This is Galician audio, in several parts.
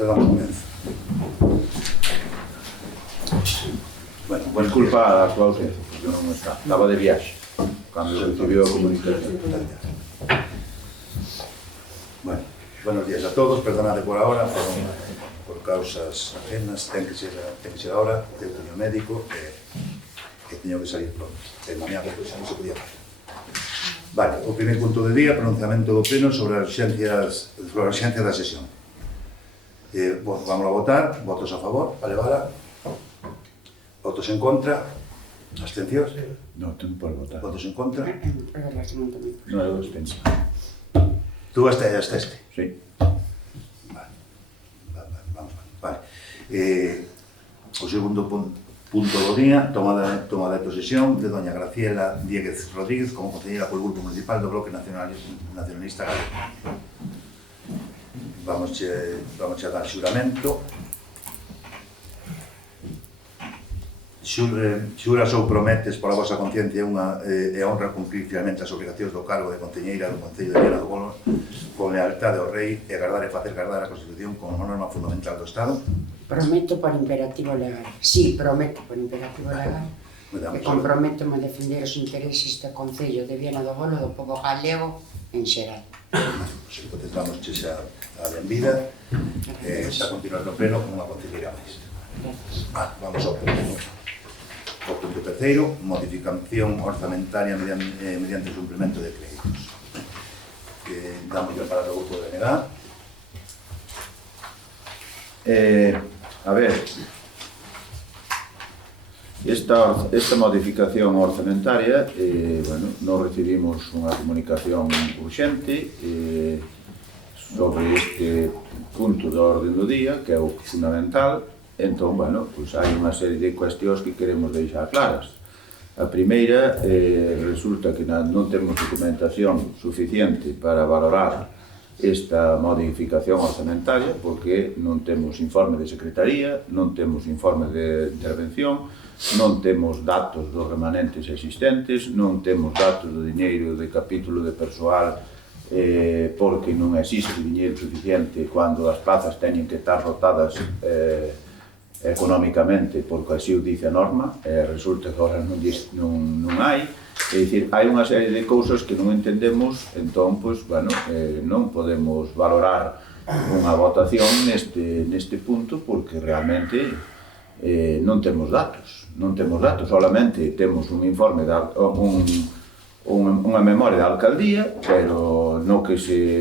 le damos comienzo. Bueno, disculpa a súa ausencia, porque non estaba de viaxe cando recibiu a comunicación. Bueno, buenos días a todos, perdonade por ahora, por causas ajenas, ten que ser ahora, eu teño médico e teño que salir pronto. Mañá porque xa non se podía facer. Vale, o primer punto de día, pronunciamento do pleno sobre as urxencias da sesión. Vamos a votar, votos a favor, vale, votos en contra, abstencións? Non, ten por votar. Votos en contra? Non, eu abstención. Tú absteste? Sí. Vale. O segundo punto do día, toma de posesión de doña Graciela Dieguez Rodríguez como concelleira polo Grupo Municipal do Bloque Nacionalista Galego. Vamos a dar xuramento. Xuras ou prometes pola vosa conciencia e honra cumprir fielmente as obrigacións do cargo de concelleira do Concello de Viana do Bolo con lealtade ao Rei e agardar e facer gardar a Constitución como norma fundamental do Estado? Prometo por imperativo legal. Sí, prometo por imperativo legal. E comprométome a defender os intereses do Concello de Viana do Bolo do pobo galego en xeral. Entón, damos xa a benvida e xa continuar no pleno con unha concelleira máis. Vamos ao pleno. O punto terceiro, modificación orzamentaria mediante suplemento de créditos. Damos a palabra ao grupo de BNG. A ver, esta modificación orzamentaria, bueno, nos recibimos unha comunicación urxente sobre este punto da orde do día, que é o fundamental. Entón, bueno, pois hai unha serie de cuestións que queremos deixar claras. A primeira, resulta que non temos documentación suficiente para valorar esta modificación orzamentaria porque non temos informe de secretaría, non temos informe de intervención, non temos datos dos remanentes existentes, non temos datos do diñeiro de capítulo de persoal porque non existe diñeiro suficiente cando as plazas teñen que estar rotadas económicamente porque así o dice a norma, resulta que agora non hai, é dicir, hai unha serie de cousas que non entendemos, entón, pois, bueno, non podemos valorar unha votación neste punto porque realmente non temos datos, solamente temos un informe, unha memoria da alcaldía, pero no que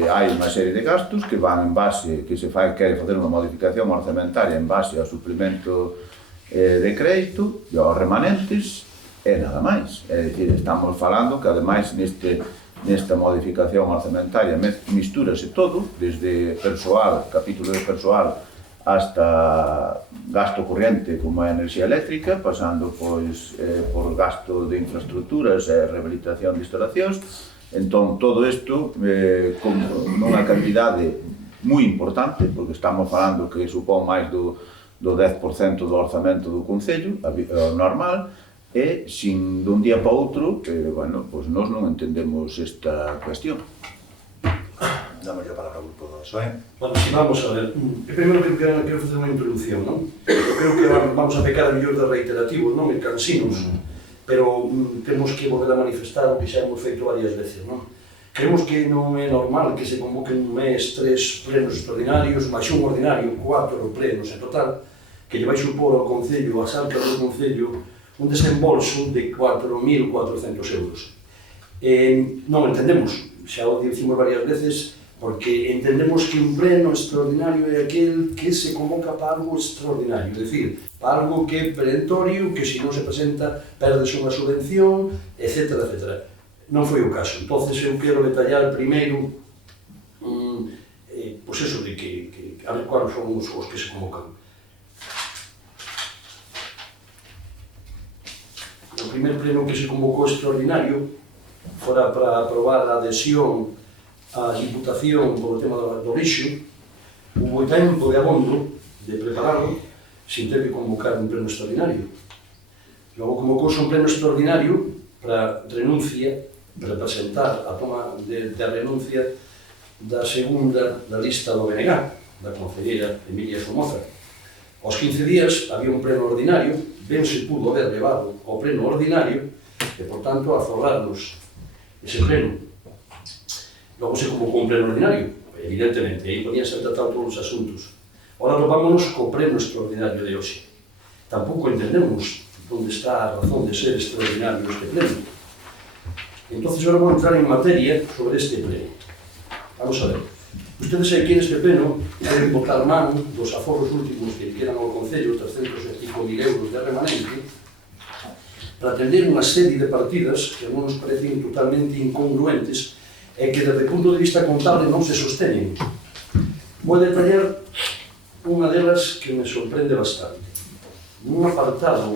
hai unha serie de gastos que van en base, que se quere facer unha modificación orzamentaria en base ao suplemento de crédito e aos remanentes e nada máis. É dicir, estamos falando que ademais nesta modificación orzamentaria mistúrase todo, desde persoal, capítulo de persoal, hasta gasto corriente como a enerxía eléctrica, pasando pois por gasto de infraestructuras e rehabilitación de instalacións. Entón, todo isto con unha cantidade moi importante, porque estamos falando que supón máis do 10% do orzamento do Concello, normal, e sin dun día para outro, bueno, pois nós non entendemos esta cuestión. Damos a palabra ao grupo do PSOE. Bueno, vamos a ver. Primeiro quero facer unha introducción, non? Creo que vamos a pecar a mellor de reiterativos, non? E cansinos. Pero temos que volver a manifestar o que xa hemos feito varias veces, non? Creemos que non é normal que se convoquen un mes 3 plenos extraordinarios, máis un ordinario, 4 plenos en total, que lle vai supor ao Concello, ás arcas do Concello, un desembolso de 4.400 euros. Non entendemos, xa o dicimos varias veces, porque entendemos que un pleno extraordinario é aquel que se convoca para algo extraordinario, é dicir, para algo que é perentorio, que se non se presenta perdes unha subvención, etc. etc. Non foi o caso. Entón, eu quero detallar primeiro pois eso de que a ver cuáles son os que se convocan. O primer pleno que se convocou extraordinario fora para aprobar a adhesión a Diputación polo tema do lixo, hubo tempo de abondo de prepararlo sin ter que convocar un pleno extraordinario. Logo convocouse un pleno extraordinario para renuncia, para presentar a toma de renuncia da segunda da lista do BNG. da concelleira Emilia Somoza. Aos 15 días había un pleno ordinario, ben se pudo haber levado ao pleno ordinario e, por tanto, aforrarnos ese pleno. Logo se convocou un pleno ordinario, evidentemente, aí podían ser tratados todos os asuntos. Ora topámonos co pleno extraordinario de hoxe. Tampouco entendemos onde está a razón de ser extraordinario este pleno. Entonces, ahora vou entrar en materia sobre este pleno. Vamos a ver. Ustedes aquí neste pleno deben botar man dos aforros últimos que quedan ao Concello, 305.000 euros de remanente, para atender unha serie de partidas que non nos parecen totalmente incongruentes e que, desde o punto de vista contable, non se sostenen. Vou detallar unha delas que me sorprende bastante. Un apartado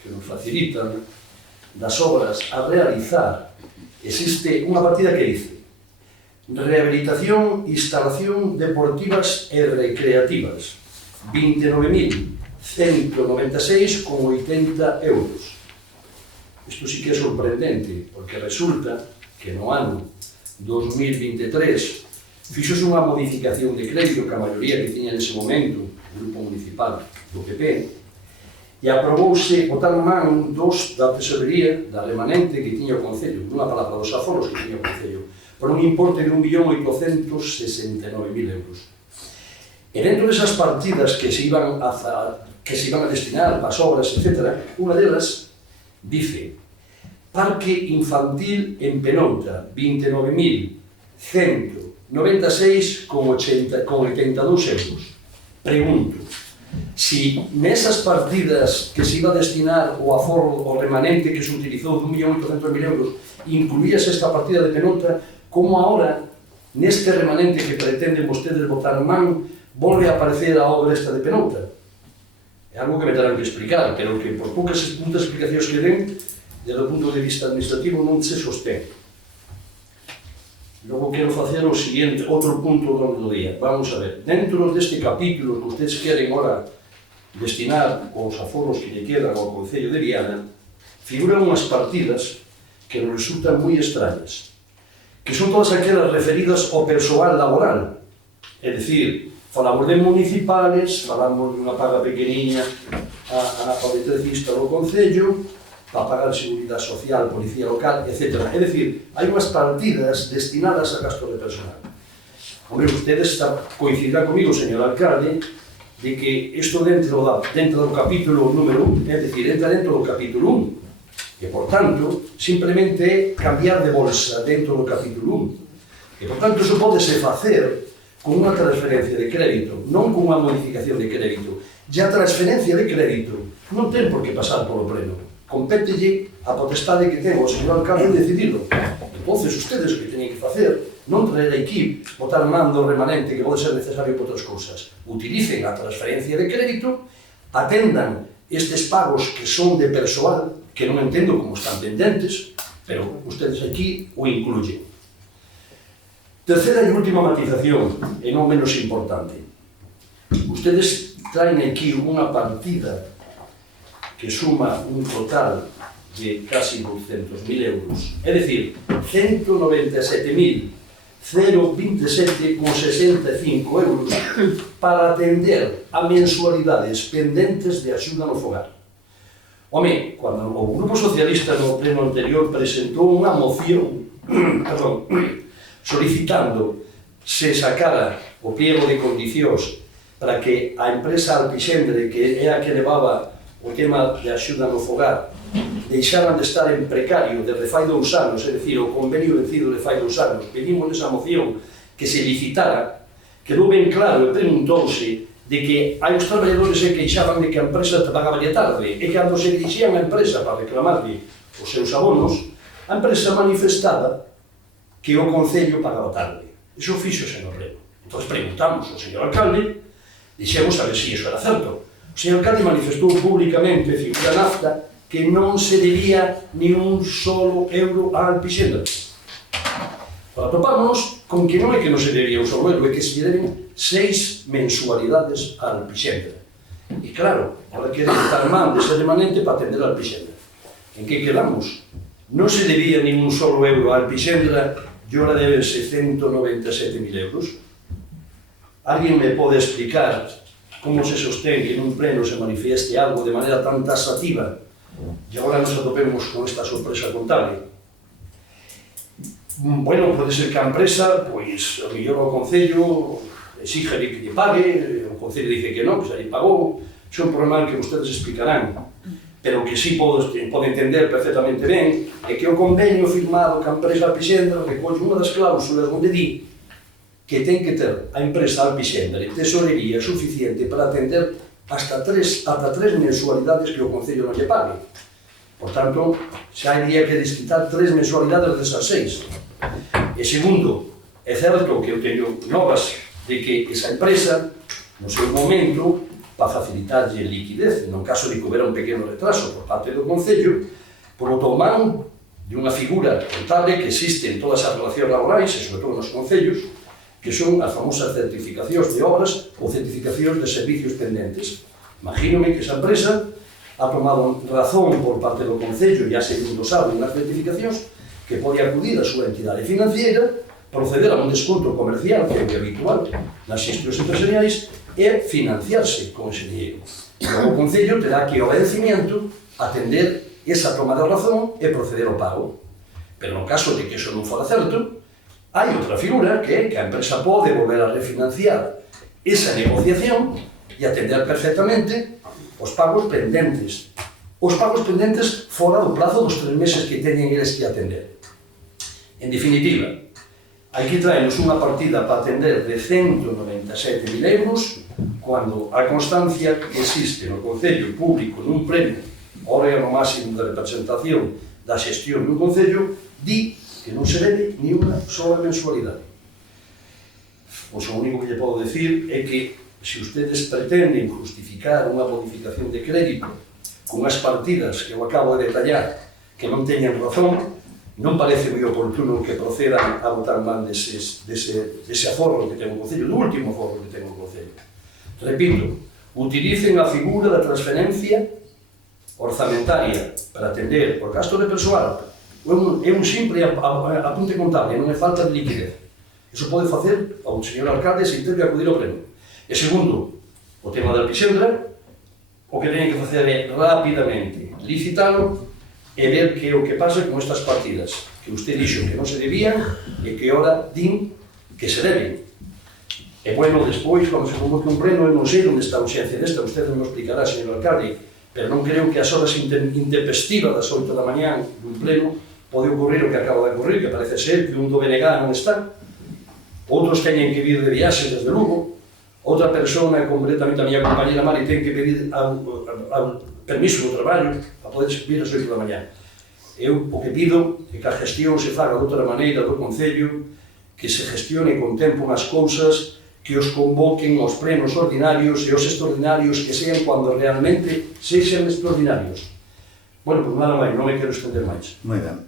que nos facilita das obras a realizar, existe unha partida que dice rehabilitación, instalación deportivas e recreativas, 29.196,80 euros. Isto sí que é sorprendente, porque resulta que no ano 2023 fixose unha modificación de crédito que a maioría que tiña nese momento o Grupo Municipal do PP e aprobouse botar man da tesorería da remanente que tiña o Concello, nunha palabra, dos aforos que tiña o Concello, por un importe de 1.869.000 euros. E dentro desas partidas que se iban a destinar para as obras, etc., unha delas dice Parque Infantil en Penouta, 29.196,82 euros. Pregunto, si nesas partidas que se iba a destinar o aforro, o remanente que se utilizou de 1.800.000 euros, incluíase esta partida de Penouta, como ahora, neste remanente que pretenden vostedes botar man, volve a aparecer a obra esta de Penouta? É algo que me terán que explicar, pero que por poucas explicacións que den, desde o punto de vista administrativo, non se sostén. Logo quero facer o seguinte, outro punto do día. Vamos a ver, dentro deste capítulo que ustedes queren ahora destinar os aforros que lle quedan ao Concello de Viana, figuran unhas partidas que nos resultan moi extrañas, que son todas aquelas referidas ao persoal laboral. É dicir, falamos de municipales, falamos de unha paga pequeniña ao electricista do Concello, para pagar seguridade social, policía local, etc. É dicir, hai unhas partidas destinadas a gasto de personal. Hombre, ustedes coincidirán comigo, señor alcalde, de que isto dentro do capítulo número 1, é dicir, entra dentro do capítulo 1. E, por tanto, simplemente é cambiar de bolsa dentro do capítulo 1. E, por tanto, iso podese facer con unha transferencia de crédito, non con unha modificación de crédito. E a transferencia de crédito non ten por que pasar polo pleno. Compételle a potestade que ten o señor alcalde de decidirlo. Entonces, ustedes o que teñen que facer, non traer aquí, botar man do remanente que pode ser necesario por outras cousas. Utilicen a transferencia de crédito, atendan estes pagos que son de persoal, que non entendo como están pendentes, pero ustedes aquí o incluyen. Tercera e última matización, e non menos importante. Ustedes traen aquí unha partida que suma un total de casi 200.000 euros, é dicir, 197.027,65 euros para atender a mensualidades pendentes de axuda no fogar. Home, cando o Grupo Socialista no pleno anterior presentou unha moción solicitando se sacara o pliego de condicións para que a empresa Alpixendre, que é a que levaba o tema de axuda no fogar, deixaran de estar en precario desde fai 2 anos, é dicir, o convenio vencido de fai 2 anos, pedimos esa moción que se licitara, quedou ben claro e preguntouse de que hai os traballadores se queixaban de que a empresa pagaballe tarde, e cando se dirixían a empresa para reclamarle os seus abonos, a empresa manifestaba que o Concello pagaba tarde. Iso fixose no pleno. Entón preguntamos ao señor alcalde, dixemos a ver se iso era certo. O señor alcalde manifestou públicamente, figura en acta, que non se debía ni un solo euro a Alpixendre. Para toparnos con que non é que non se debía un solo euro, é que se deben 6 mensualidades a Alpixendre. E claro, ahora queren estar man dese remanente para atender a Alpixendre. En que quedamos? Non se debía ni un solo euro a Alpixendre e ahora debense 197.000 euros. alguén me pode explicar como se sostén que nun pleno se manifieste algo de maneira tan taxativa e agora nos atopemos con esta sorpresa contable? Bueno, pode ser que a empresa, pois, a mellor o Concello exige que lle pague, o Concello dice que non, que xa lle pagou, é un problema que ustedes explicarán, pero que sí pode entender perfectamente ben é que o convenio firmado ca empresa Alpixendra recolle unha das cláusulas onde di que ten que ter a empresa Alpixendra e tesorería suficiente para atender ata tres mensualidades que o Concello non lle pague. Por tanto, xa iría que desquitar 3 mensualidades desas 6. E segundo, é certo que eu teño novas de que esa empresa, no seu momento, para facilitarlle liquidez, no caso de que houbera un pequeno retraso por parte do Concello, botou man de unha figura contable que existe en todas as relacións laborais, e sobre todo nos concellos, que son as famosas certificacións de obras ou certificacións de servicios pendentes. Imagínome que esa empresa ha tomado razón por parte do Concello e ha seguido sabe unhas certificacións que pode acudir a súa entidade financiera, proceder a un desconto comercial que é habitual nas xestións empresariais e financiarse con ese dinheiro. O Concello terá que, ao vencimiento, atender esa toma de razón e proceder ao pago. Pero no caso de que iso non fora certo, hai outra figura que é que a empresa pode volver a refinanciar esa negociación e atender perfectamente os pagos pendentes. Os pagos pendentes fora do plazo dos 3 meses que teñen eles que atender. En definitiva, aquí traemos unha partida para atender de 197.000 euros cando a constancia que existe no Concello Público nun premio órgano máximo de representación da xestión dun Concello di que non se debe ni unha sola mensualidade. Pois o único que lle podo decir é que se ustedes pretenden justificar unha modificación de crédito con as partidas que eu acabo de detallar que non teñen razón, non parece moi oportuno que procedan a botar man dese aforro que ten o Concello, do último aforro que ten o Concello. Repito, utilicen a figura da transferencia orzamentaria para atender o gasto de persoal. É un simple apunte contable, non é falta de liquidez. Iso pode facer ao señor alcalde se ter que acudir ao pleno. E segundo, o tema da Alpixendra, o que teñen que facer é rapidamente licitalo e ver que é o que pasa con estas partidas que usted dixo que non se debían e que ahora din que se deben. E bueno, despois, cando se convoque un pleno, eu non sei onde está a urxencia desta, usted non explicará, señor alcalde, pero non creo que as horas intempestivas das 8 da mañán dun pleno pode ocorrer o que acaba de ocorrer, que parece ser que un do BNG non está, outros teñen que vir de viaxe desde Lugo, outra persona, concretamente a miña compañera Mari, ten que pedir permiso do traballo para poder vir ás 8 da mañá. Eu o que pido é que a gestión se faga de outra maneira do Concello, que se gestione con tempo as cousas, que os convoquen aos plenos ordinarios e os extraordinarios que sean cando realmente sexan extraordinarios. Bueno, pois nada máis, non me quero estender máis. Moi ben.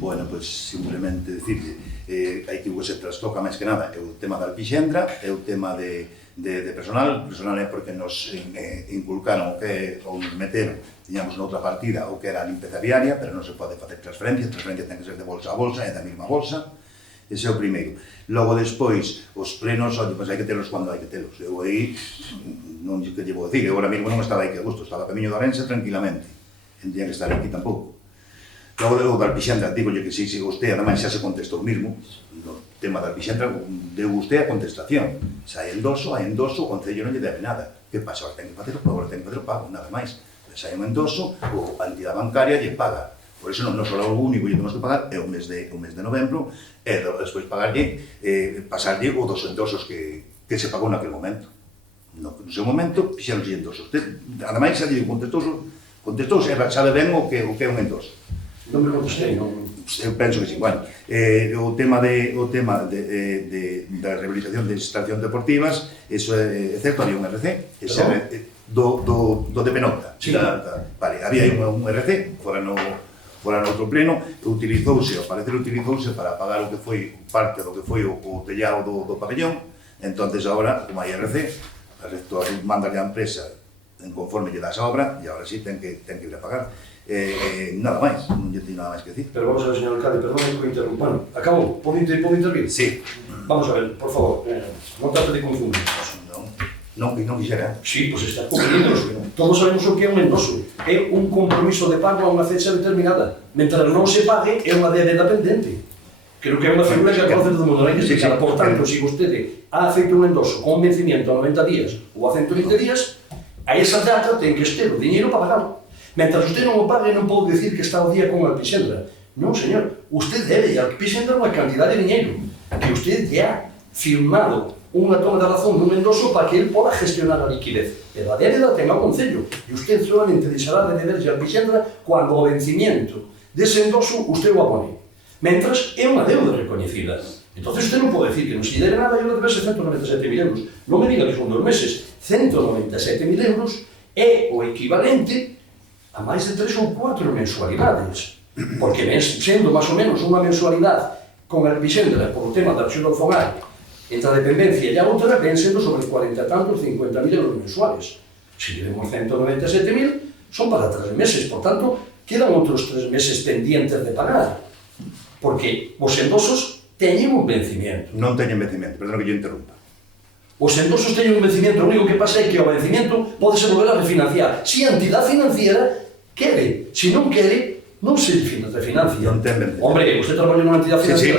Bueno, pois simplemente dicirle, hai que se trastoca máis que nada, é o tema da Alpixendra, é o tema de personal é porque nos inculcaron o que ou nos meteron, tiñamos noutra partida o que era a limpeza viaria, pero non se pode facer transferencias ten que ser de bolsa a bolsa, é da mesma bolsa. Ese é o primeiro. Logo, despois, os plenos, pois hai que telos cando hai que telos. Eu aí, non que lle vou dicir, eu ahora mesmo non estaba aí que a gusto, estaba a camiño de Orense tranquilamente. Non tiña que estar aquí tampouco. Logo, da Alpixendra, digolle que si usted, ademais, xa se contestou mesmo, no tema da Alpixendra, deu usted a contestación. Se hai endoso, o Concello non lle debe nada. Que pasa? Agora ten que facer o pago, nada máis. Se hai un endoso, a entidade bancaria lle paga. Por iso non só o único que temos que pagar é o mes de novembro e despois pasarlle o dos endosos que se pagou naquele momento. No seu momento, fixeronse endosos. Ademais, xa lle contestou, sabe ben o que é un endoso. Non me contestei, non? Eu penso que sí. Bueno, o tema da rehabilitación de instalacións deportivas, eso é certo, había un RC, do de Penota. Vale, había un RC, fora no outro pleno, utilizouse para pagar o que foi parte do que foi o tellado do pabellón. Entonces, agora, como hai RC, o rector manda a empresa en conforme lle das a obra, e agora sí ten que ir a pagar. Nada máis, non lle teño nada máis que decir. Pero vamos a ver, señor alcalde, perdón que me interrumpa. Bueno, acabou, pode intervir? Sí. Vamos a ver, por favor, non trate de confundir. Non quixera. Sí, pois está cumpliéndonos. Todos sabemos o que é un endoso. É un compromiso de pago a unha fecha determinada. Mentras non se pague, é unha débeda pendente. Creo que é unha figura que conoce todo o mundo. Non hai que explicar. Por tanto, se vostede ha feito un endoso con vencimiento a 90 días ou a 120 días, a esa data ten que estar o diñeiro para pagarlo. Mentras usted non o pague, non pode decir que está o día con Alpixendra. Non, señor. Usted debe a Alpixendra unha cantidad de diñeiro que usted ya ha firmado unha toma de razón nun endoso para que él poda gestionar a liquidez. Pero a débeda ten ao Concello e usted solamente deixará de deberlle a Alpixendra cando o vencimiento dese endoso usted o abone. Mentras, é unha deuda recoñecida. Entonces usted non pode decir que non se debe nada e eu debese 197.000 euros. Non me diga que son 2 meses. 197.000 euros é o equivalente a máis de 3 ou 4 mensualidades. Porque sendo máis ou menos unha mensualidade con Alpixendra por o tema da axuda ao fogar entre a dependencia e a outra, ven sendo sobre 40 e tantos, 50.000 euros mensuales. Se debemos 197.000, son para 3 meses, por tanto, quedan outros 3 meses pendientes de pagar. Porque os endosos teñen un vencimiento. Non teñen vencimiento, perdón que yo interrumpa. Os endosos teñen un vencimiento, o único que pasa é que o vencimiento pode se volver a refinanciar. Se a entidade financiera quere, se non quere, non se refinancia. Non ten vencimento. Hombre, usted traballa nunha entidade financiera,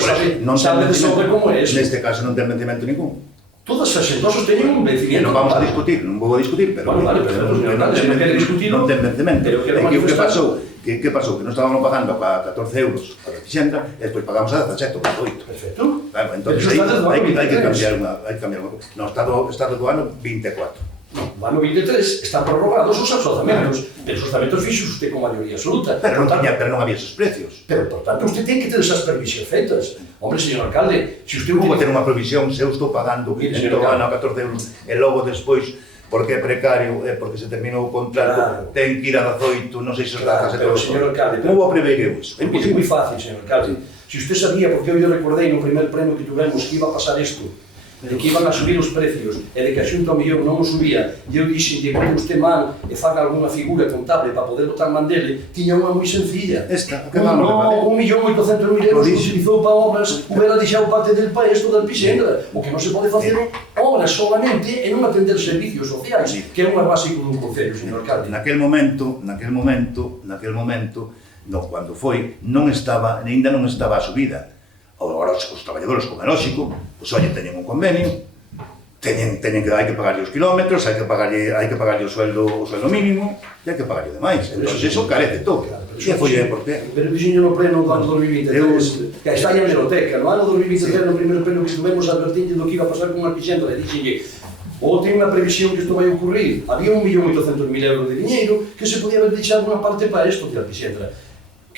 sabe de sobre como é eso. Neste caso non ten vencimento ningún. Todas as endosos teñen un vencimiento. Non vamos a discutir, non vou a discutir, pero... Bueno, vale, pero non quere discutir. Non ten vencimento. Pero que que pasou? Que pasou? Que non estábamos pagando a 14 euros a Alpixendra e despois pagamos a 17 ou a 8. Perfecto. Claro, entonces hai que cambiar unha... No estado do ano 24. No ano 23 están prorrogados os orzamentos, pero os orzamentos fixos usted con maioría absoluta. Pero non había esos precios. Pero, por tanto, usted ten que ter esas previsións feitas. Hombre, señor alcalde, se usted... Como ter unha previsión, se eu estou pagando todo o ano a 14 euros e logo despois, porque é precario, porque se terminou o contrato, ten que ir a 18, non sei se os datas e todo. Pero, señor alcalde... Como vou prever eu iso? É moi fácil, señor alcalde. Se usted sabía, porque eu recordei no primer premio que tuvemos que iba a pasar isto, de que iban a subir os precios e de que a Xunta ao millón non os subía, e eu dixen que quando usted man e faga alguna figura contable para poder botar man dele, tiña unha moi sencilla. Esta, que non, 1.800.000 euros que utilizou para obras, hubiera deixado parte del país toda Alpixendra. O que non se pode facer obras solamente e non atender servicios sociais, que é o máis básico dun concello, señor alcalde. Naquel momento, cando foi, ainda non estaba a subida. Agora os traballadores, como é lógico, pois olha, teñen un convenio, hai que pagarlle os kilómetros, hai que pagarlle o sueldo mínimo, e hai que pagarlle demais. Entón, eso carece todo. E foi por qué? Pero dixenlle no pleno do ano 2023, que está aí a hemeroteca, no ano 2023, no primeiro pleno que estuvemos, advertindo do que iba a pasar con Alpixendra, e dixenlle, ou ten unha previsión que isto vai ocurrir, había 1.800.000 euros de diñeiro que se podía haber deixado unha parte para isto de Alpixendra.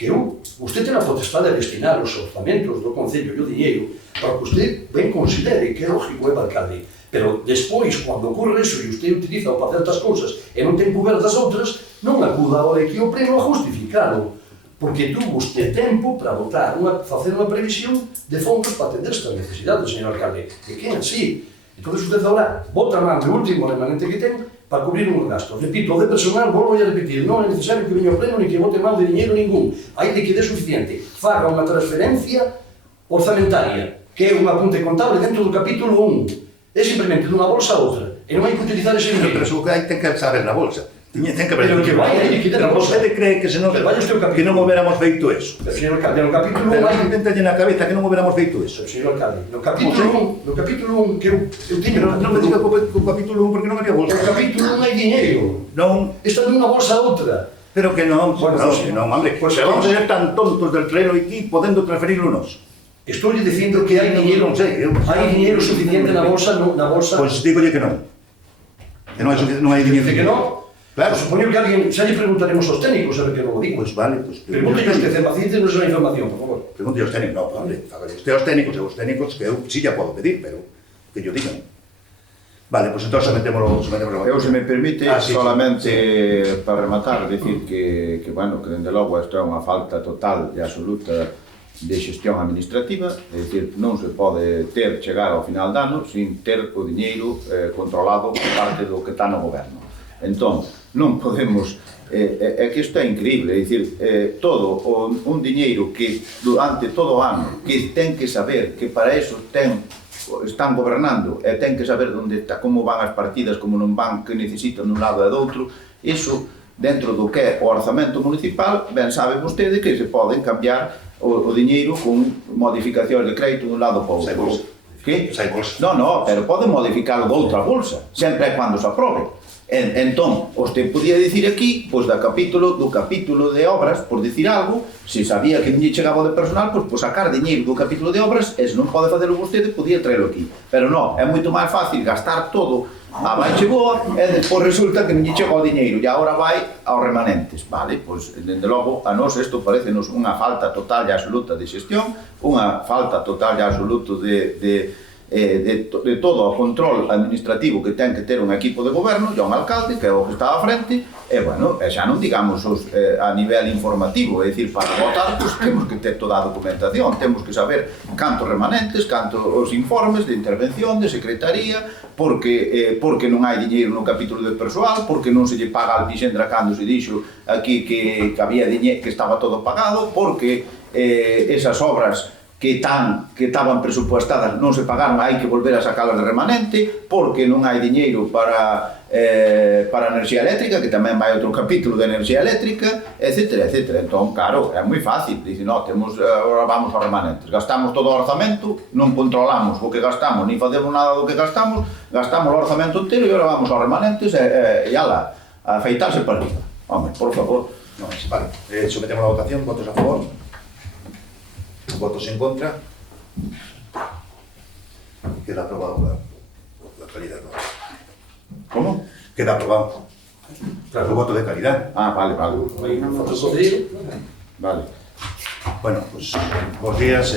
Que usted ten a potestade de destinar os orzamentos do Concello e o diñeiro para que usted ben considere que é lógico, é alcalde. Pero despois, cando ocurre eso e usted utiliza para certas cousas e non ten cobertas outras, non acuda ao de que o pleno a justificalo. Porque tuvo usted tempo para facer unha previsión de fondos para atender estas necesidades, señor alcalde. E que é así. Entón, usted agora bota man de último remanente que ten para cubrir uns gastos. Repito, o de personal, volvo a repetir, non é necesario que veña o pleno ni que bote mal de diñeiro ningún. Hai de que dé suficiente. Faga unha transferencia orzamentaria, que é un apunte contable dentro do capítulo 1. É simplemente dunha bolsa a outra. E non hai que utilizar ese dinheiro. Pero eso que hai ten que saber na bolsa. Ten que ver que vai aí, que ten na bolsa. Vostede cree que non hubiéramos feito eso? Pero, señor alcalde, no capítulo 1 hai... Pero tentalle na cabeza que non hubiéramos feito eso. Señor alcalde, no capítulo 1 que eu teño... Pero non me diga co capítulo 1 porque non había bolsa. No capítulo 1 hai dinheiro. Non. Está dunha bolsa a outra. Pero que non, hombre. Pois vamos a ser tan tontos del traero aquí podendo transferirlo nos. Estou dicindo que hai dinheiro, hai dinheiro suficiente na bolsa, Pois dígolle que non. Que non hai dinheiro. Que non? Claro, supoño que alguén, xa lle preguntaremos aos técnicos, a ver que non o digo. Pois vale, pois... Pregúntelle usted, en pacientes, non é información, por favor. Pregúntelle aos técnicos, non, hombre, fágale usted aos técnicos, que eu sí ya podo pedir, pero que yo digan. Vale, pois entón sometémoslo. Eu, se me permite, solamente para rematar, decir que, bueno, que dende logo isto é unha falta total e absoluta de xestión administrativa, é dicir, non se pode chegar ao final de ano sin ter o diñeiro controlado por parte do que está no goberno. Entón, non podemos, é que isto é increíble, é dicir, todo un diñeiro que durante todo o ano, que ten que saber que para eso ten están gobernando e ten que saber onde está, como van as partidas, como non van, que necesitan dun lado e do outro, iso dentro do que é o orzamento municipal, ben sabe vostede que se poden cambiar o diñeiro con modificacións de crédito dun lado para outro. Sai bolsa. Que? Sai bolsa. No, pero poden modificarlo de outra bolsa, sempre é cando se aprobe. Entón, usted podía dicir aquí, pois do capítulo de obras, por dicir algo, se sabía que non lle chegaba de personal, pois sacar diñeiro do capítulo de obras, e se non pode facelo vostede, podía traerlo aquí. Pero non, é moito máis fácil gastar todo a baixe boa, e despois resulta que non lle chega o diñeiro, e agora vai aos remanentes, vale? Pois, dende logo, a nós isto parecenos unha falta total e absoluta de xestión, unha falta total e absoluta de todo o control administrativo que ten que ter un equipo de goberno, e un alcalde, que é o que está á frente, e, bueno, xa non digamos a nivel informativo, é dicir, para votar, pues, temos que ter toda a documentación, temos que saber cantos remanentes, cantos os informes de intervención, de secretaría, porque non hai diñeiro no capítulo de persoal, porque non se lle paga al Pixendra cando se dixo aquí que había diñeiro, que estaba todo pagado, porque esas obras que estaban presupuestadas non se pagaron, hai que volver a sacalas de remanente, porque non hai diñeiro para enerxía eléctrica, que tamén vai outro capítulo de enerxía eléctrica, etc. Entón, claro, é moi fácil, dice, no, agora vamos aos remanentes, gastamos todo o orzamento, non controlamos o que gastamos, ni facemos nada do que gastamos o orzamento inteiro e agora vamos aos remanentes e ala, a afeitarse para arriba. Home, por favor. Vale, sometemos a votación, votos a favor. Votos en contra. Queda aprobado la calidad. ¿Cómo? Queda aprobado. Claro, el voto de calidad. Ah, vale. Vale. Bueno, pues buenos días.